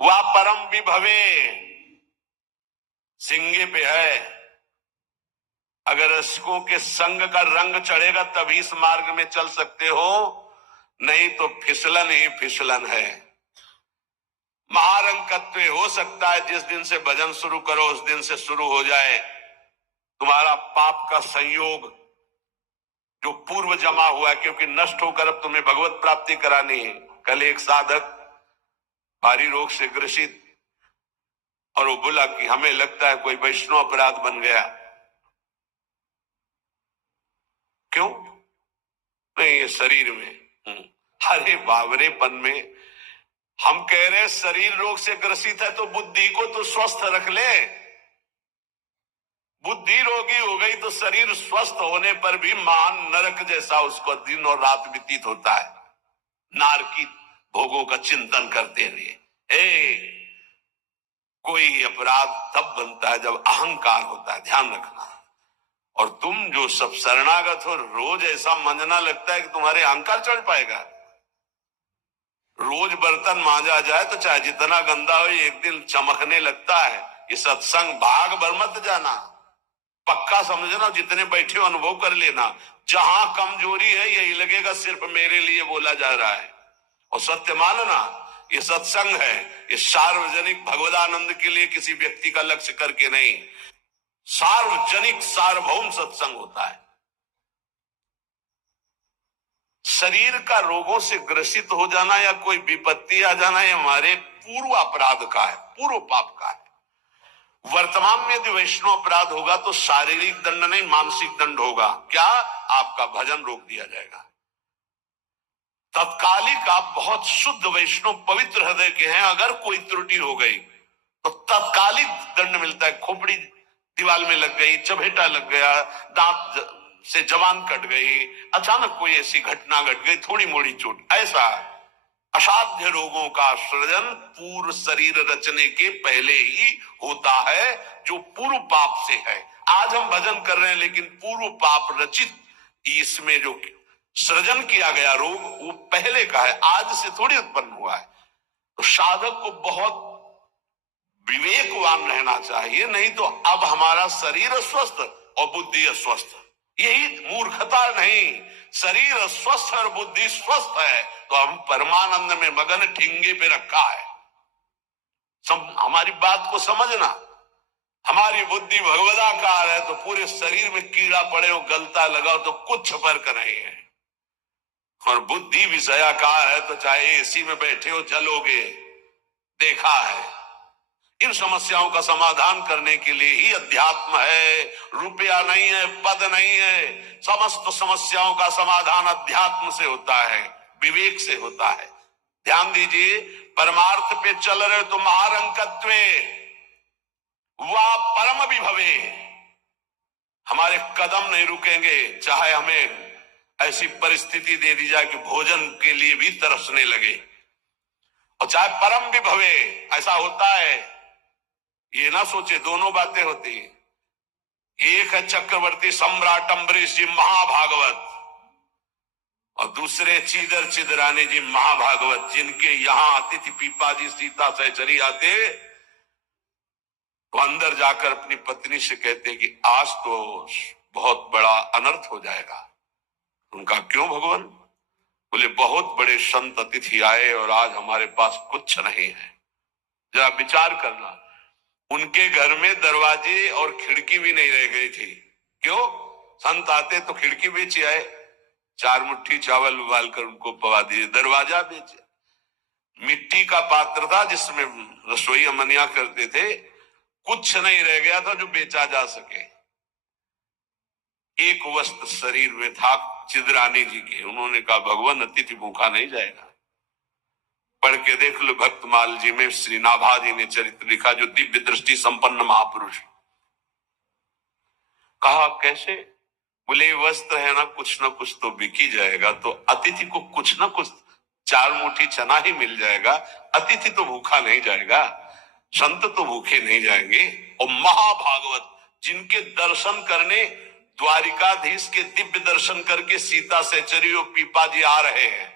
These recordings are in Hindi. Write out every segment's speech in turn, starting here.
वह परम विभवे सिंगे पे है। अगर रसिकों के संग का रंग चढ़ेगा तभी इस मार्ग में चल सकते हो, नहीं तो फिसलन ही फिसलन है। महारंकत्व हो सकता है जिस दिन से भजन शुरू करो उस दिन से शुरू हो जाए। तुम्हारा पाप का संयोग जो पूर्व जमा हुआ है, क्योंकि नष्ट होकर अब तुम्हें भगवत प्राप्ति करानी है। कल एक साधक भारी रोग से ग्रसित, और वो बोला कि हमें लगता है कोई वैष्णव अपराध बन गया। क्यों? नहीं, ये शरीर में। अरे बावरेपन में हम कह रहे शरीर रोग से ग्रसित है तो बुद्धि को तो स्वस्थ रख ले। बुद्धि रोगी हो गई तो शरीर स्वस्थ होने पर भी महान नरक जैसा उसको दिन और रात व्यतीत होता है, नारकी भोगों का चिंतन करते हुए। कोई अपराध तब बनता है जब अहंकार होता है, ध्यान रखना। और तुम जो सब शरणागत हो, रोज ऐसा मंजना लगता है कि तुम्हारे अहंकार चढ़ पाएगा। रोज बर्तन मांजा जाए तो चाहे जितना गंदा हो एक दिन चमकने लगता है। ये सत्संग भाग भर मत जाना, पक्का समझना, जितने बैठे हो अनुभव कर लेना। जहां कमजोरी है यही लगेगा सिर्फ मेरे लिए बोला जा रहा है। और सत्य मानना, ये सत्संग है, ये सार्वजनिक भगवदानंद के लिए किसी व्यक्ति का लक्ष्य करके नहीं, सार्वजनिक सार्वभौम सत्संग होता है। शरीर का रोगों से ग्रसित हो जाना या कोई विपत्ति आ जाना ये हमारे पूर्व अपराध का है, पूर्व पाप का है। वर्तमान में यदि वैष्णव अपराध होगा तो शारीरिक दंड नहीं, मानसिक दंड होगा। क्या? आपका भजन रोक दिया जाएगा। तत्कालिक आप बहुत शुद्ध वैष्णव पवित्र हृदय के हैं, अगर कोई त्रुटि हो गई तो तत्कालिक दंड मिलता है। खोपड़ी दीवार में लग गई, चबेटा लग गया, दांत से जबान कट गई, अचानक कोई ऐसी घटना घट गई, थोड़ी मोड़ी चोट, ऐसा असाध्य रोगों का सृजन पूर्व शरीर रचने के पहले ही होता है, जो पूर्व पाप से है। आज हम भजन कर रहे हैं लेकिन पूर्व पाप रचित इसमें जो सृजन किया गया रोग वो पहले का है, आज से थोड़ी उत्पन्न हुआ है। तो साधक को बहुत विवेकवान रहना चाहिए, नहीं तो अब हमारा शरीर अस्वस्थ और बुद्धि अस्वस्थ। यही मूर्खता नहीं, शरीर स्वस्थ और बुद्धि स्वस्थ है तो हम परमानंद में मगन, ठिंगे पे रखा है। हमारी बात को समझना। हमारी बुद्धि भगवदाकार है तो पूरे शरीर में कीड़ा पड़े हो, गलता लगाओ तो कुछ फर्क नहीं है। और बुद्धि विषयाकार है तो चाहे एसी में बैठे हो जलोगे, देखा है। इन समस्याओं का समाधान करने के लिए ही अध्यात्म है, रुपया नहीं है, पद नहीं है। समस्त समस्याओं का समाधान अध्यात्म से होता है, विवेक से होता है। ध्यान दीजिए, परमार्थ पे चल रहे तो महारंकत्वे वा परम विभवे, हमारे कदम नहीं रुकेंगे। चाहे हमें ऐसी परिस्थिति दे दी जाए कि भोजन के लिए भी तरसने लगे, और चाहे परम विभवे, ऐसा होता है। ये ना सोचे दोनों बातें होती हैं। एक है चक्रवर्ती सम्राट अम्बरीश जी महाभागवत, और दूसरे चीदर चिदरानी जी महाभागवत, जिनके यहां अतिथि पीपा जी सीता सहचरी आते तो अंदर जाकर अपनी पत्नी से कहते कि आज तो बहुत बड़ा अनर्थ हो जाएगा। उनका क्यों भगवान? बोले बहुत बड़े संत अतिथि आए और आज हमारे पास कुछ नहीं है। जरा विचार करना, उनके घर में दरवाजे और खिड़की भी नहीं रह गई थी। क्यों? संत आते तो खिड़की बेचे आए, 4 मुट्ठी चावल उबाल कर उनको पवा दिए, दरवाजा बेचे। मिट्टी का पात्र था जिसमें रसोई अमनिया करते थे, कुछ नहीं रह गया था जो बेचा जा सके। एक वस्त्र शरीर में था चिदरानी जी के। उन्होंने कहा भगवान अतिथि भूखा नहीं जाएगा। पढ़ के देख लो भक्तमाल जी में श्री नाभा जी ने चरित्र लिखा, जो दिव्य दृष्टि संपन्न महापुरुष। कहा कैसे? बोले वस्त्र है ना कुछ तो बिक ही जाएगा, तो अतिथि को कुछ ना कुछ 4 मुट्ठी चना ही मिल जाएगा। अतिथि तो भूखा नहीं जाएगा, संत तो भूखे नहीं जाएंगे। और महाभागवत जिनके दर्शन करने द्वारिकाधीश के दिव्य दर्शन करके सीता सहचरी और पीपा जी आ रहे हैं,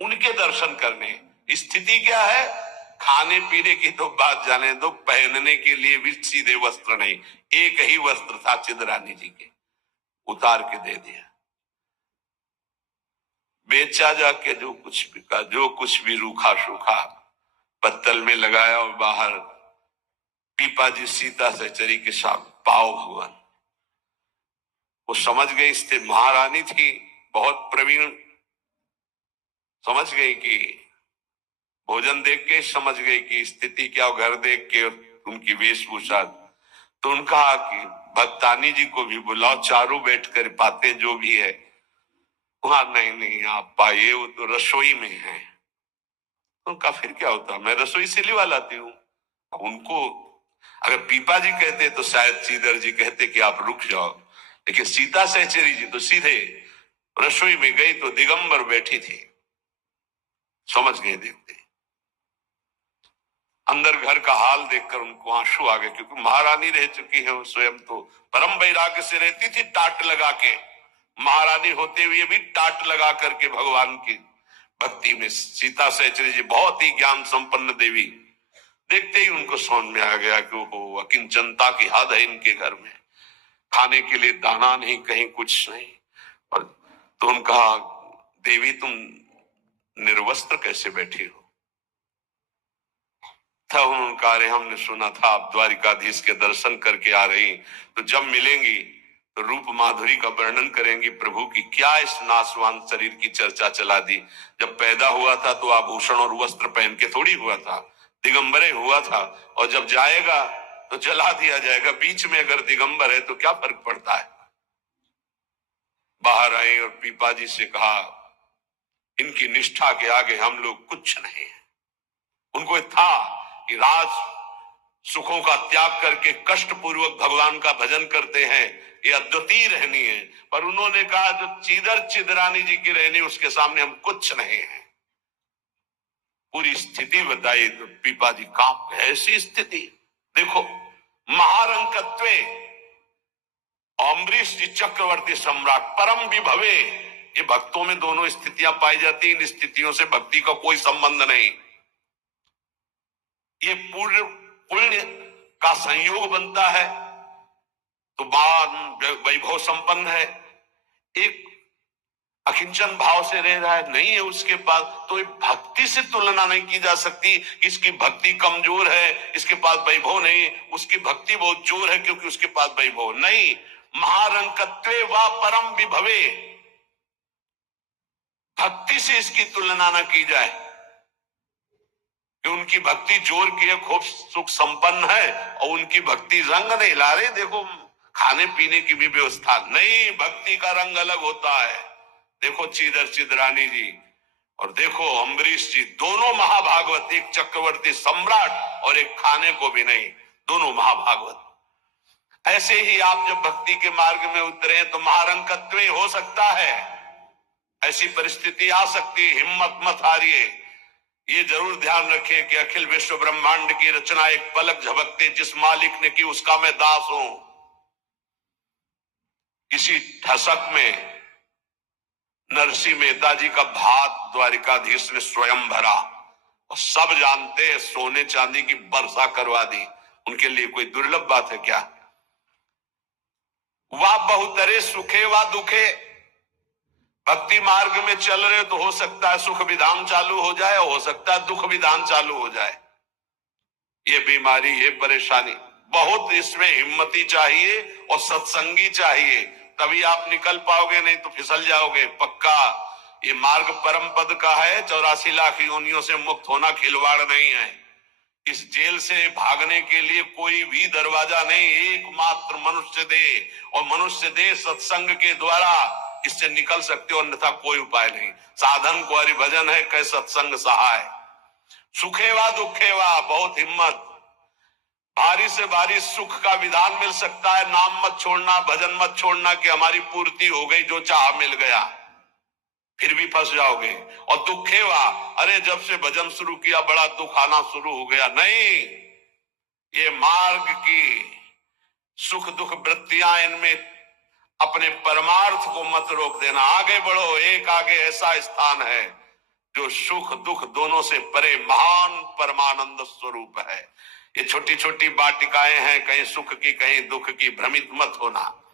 उनके दर्शन करने। स्थिति क्या है? खाने पीने की तो बात जाने दो, पहनने के लिए भी सीधे वस्त्र नहीं, एक ही वस्त्र था चिदरानी जी के, उतार के दे दिया। बेचा जाके जो कुछ बिका, जो कुछ भी रूखा सूखा पत्तल में लगाया और बाहर पीपा जी सीता सहचरी के साथ पाओ भगवान। वो समझ गई, स्थिति महारानी थी बहुत प्रवीण, समझ गई कि भोजन देख के समझ गई कि स्थिति क्या, घर देख के उनकी वेशभूषा, तो उनका कि भक्तानी जी को भी बुलाओ, चारों बैठ कर बातें जो भी है। वहां नहीं नहीं आप पाइए, वो तो रसोई में है। उनका फिर क्या होता, मैं रसोई से लिवा लाती हूँ। उनको अगर पीपा जी कहते तो शायद श्रीधर जी कहते कि आप रुक जाओ, लेकिन सीता सहचरी जी तो सीधे रसोई में गई तो दिगंबर बैठी थी, समझ गए देखते। अंदर घर का हाल देखकर उनको आंसू आ गए, क्योंकि महारानी रह चुकी है, वो स्वयं तो परम वैराग्य से रहती थी, टाट लगा के। महारानी होते हुए भी टाट लगा करके भगवान की भक्ति में। सीता सहचरी जी बहुत ही ज्ञान संपन्न देवी, देखते ही उनको समझ में आ गया कि वो अकिंचनता की हद है इनके घर में, खाने के लिए दाना नहीं, कहीं कुछ नहीं। और तो उन्होंने कहा, देवी तुम निर्वस्त्र कैसे बैठी हो? था उन्होंने कहा, अरे हमने सुना था आप द्वारिकाधीश के दर्शन करके आ रही, तो जब मिलेंगी तो रूप माधुरी का वर्णन करेंगी प्रभु की। क्या इस नासवान शरीर की चर्चा चला दी? जब पैदा हुआ था तो आभूषण और वस्त्र पहन के थोड़ी हुआ था, दिगंबरे हुआ था, और जब जाएगा तो जला दिया जाएगा। बीच में अगर दिगंबर है तो क्या फर्क पड़ता है? बाहर आई और पीपा जी से कहा, इनकी निष्ठा के आगे हम लोग कुछ नहीं है। उनको था कि राज सुखों का त्याग करके कष्ट पूर्वक भगवान का भजन करते हैं, ये अद्वितीय रहनी है। पर उन्होंने कहा जो चीदर चिदरानी जी की रहनी, उसके सामने हम कुछ नहीं है। पूरी स्थिति बताई तो पीपा जी कांप गए। ऐसी स्थिति देखो, महारंकत्वे अम्बरीश जी चक्रवर्ती सम्राट परम विभवे, ये भक्तों में दोनों स्थितियां पाई जाती। इन स्थितियों से भक्ति का कोई संबंध नहीं, ये पूर्ण पुण्य का संयोग बनता है तो वैभव संपन्न है। एक अकिंचन भाव से रह रहा है, नहीं है उसके पास, तो भक्ति से तुलना नहीं की जा सकती। इसकी भक्ति कमजोर है, इसके पास वैभव नहीं, उसकी भक्ति बहुत जोर है क्योंकि उसके पास वैभव नहीं। महारंकत्वे व परम विभवे, भक्ति से इसकी तुलना न की जाए कि उनकी भक्ति जोर की है, खूब सुख संपन्न है, और उनकी भक्ति रंग नहीं ला रही। देखो खाने पीने की भी व्यवस्था नहीं, भक्ति का रंग अलग होता है। देखो चीदर चिदरानी जी और देखो अम्बरीश जी, दोनों महाभागवत, एक चक्रवर्ती सम्राट और एक खाने को भी नहीं, दोनों महाभागवत। ऐसे ही आप जब भक्ति के मार्ग में उतरे तो महारंकत्व हो सकता है, ऐसी परिस्थिति आ सकती है, हिम्मत मत हारिए। ये जरूर ध्यान रखिए कि अखिल विश्व ब्रह्मांड की रचना एक पलक झपकते जिस मालिक ने की उसका मैं दास हूं। किसी ठसक में नरसिंह मेहता जी का भात द्वारिकाधीश ने स्वयं भरा और सब जानते हैं सोने चांदी की वर्षा करवा दी। उनके लिए कोई दुर्लभ बात है क्या? वाह बहुतरे सुखे व दुखे, भक्ति मार्ग में चल रहे तो हो सकता है सुख विधान चालू हो जाए, हो सकता है दुख विधान चालू हो जाए। ये बीमारी, ये परेशानी, बहुत इसमें हिम्मती चाहिए और सत्संगी चाहिए, तभी आप निकल पाओगे, नहीं तो फिसल जाओगे पक्का। ये मार्ग परम पद का है, 84 लाख योनियों से मुक्त होना खिलवाड़ नहीं है। इस जेल से भागने के लिए कोई भी दरवाजा नहीं, एकमात्र मनुष्य देह, और मनुष्य देह सत्संग के द्वारा इससे निकल सकते हो, अन्यथा कोई उपाय नहीं। साधन को हरिभजन है, कै सत्संग सहाय, सुखेवा दुखेवा, बहुत हिम्मत। भारी से भारी सुख का विधान मिल सकता है, नाम मत छोड़ना, भजन मत छोड़ना कि हमारी पूर्ति हो गई, जो चाह मिल गया, फिर भी फंस जाओगे। और दुखेवा, अरे जब से भजन शुरू किया बड़ा दुख आना शुरू हो गया, नहीं। ये मार्ग की सुख दुख वृत्तियां, इनमें अपने परमार्थ को मत रोक देना, आगे बढ़ो। एक आगे ऐसा स्थान है, जो सुख दुख दोनों से परे महान परमानंद स्वरूप है। ये छोटी छोटी वाटिकाएं हैं, कहीं सुख की कहीं दुख की, भ्रमित मत होना।